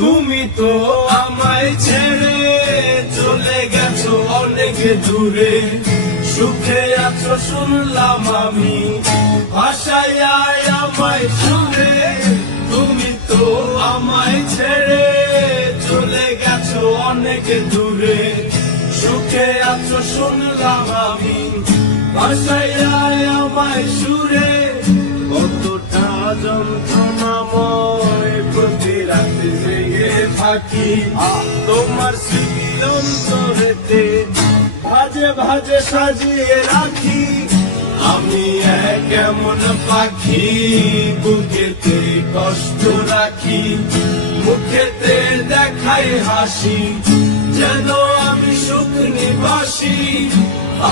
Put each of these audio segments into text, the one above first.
তুমি তো আমায় ছেড়ে চলে গেছো অনেক দূরে, সুখে আছো শুনলাম আমি ভাষায় আমায় সুরে। তুমি তো আমায় ছেড়ে চলে গেছো অনেক দূরে, সুখে আছো শুনলাম আমি ভাষায় আমায় সুরে। কতটা যন্ত্রণাময় প্রতি রাতে জেগে থাকি, তোমার স্মৃতি অন্তরেতে ভাজে ভাজে সাজিয়ে রাখি। আমি এক এমন পাখি বুকেতে কষ্ট রাখি, মুখেতে দেখাই হাসি যেন আমি সুখ নিবাসী।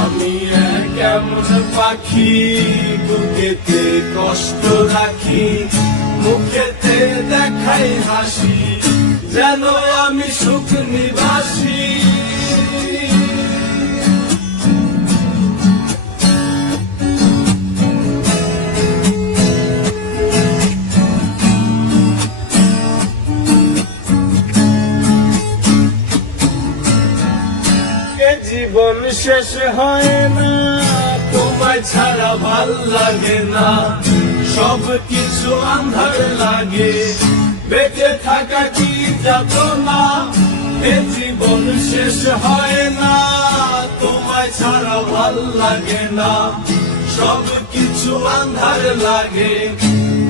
আমি এক এমন পাখি বুকেতে কষ্ট রাখি, মুখেতে দেখাই হাসি যেন আমি সুখ নিবাসী। জীবন শেষ হয় না, তোমায় ছাড়া ভাল লাগে না, সব কিছু আন্ধার লাগে, বেঁচে থাকা কি যাতনা। এ জীবন শেষ হয় না, তোমায় ছাড়া ভাল লাগে না, সব কিছু আন্ধার লাগে,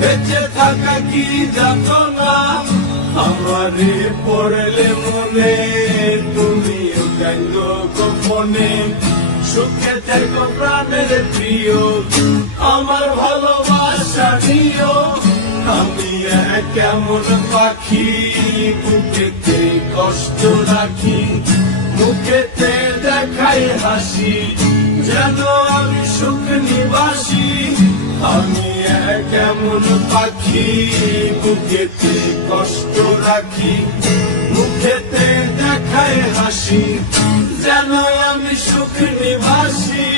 বেঁচে থাকা কি যাতনা। আমারে পড়লে মনে তুমি গোপনে, সুখে থেকো প্রাণের প্রিয়, আমার ভালোবাসা নিও। আমি এক এমন পাখি বুকেতে কষ্ট রাখি, মুখেতে দেখাই হাসি যেন আমি সুখ নিবাসী। আমি এক এমন পাখি বুকেতে কষ্ট রাখি, মুখেতে দেখাই হাসি যেন আমি সুখ নিবাসী।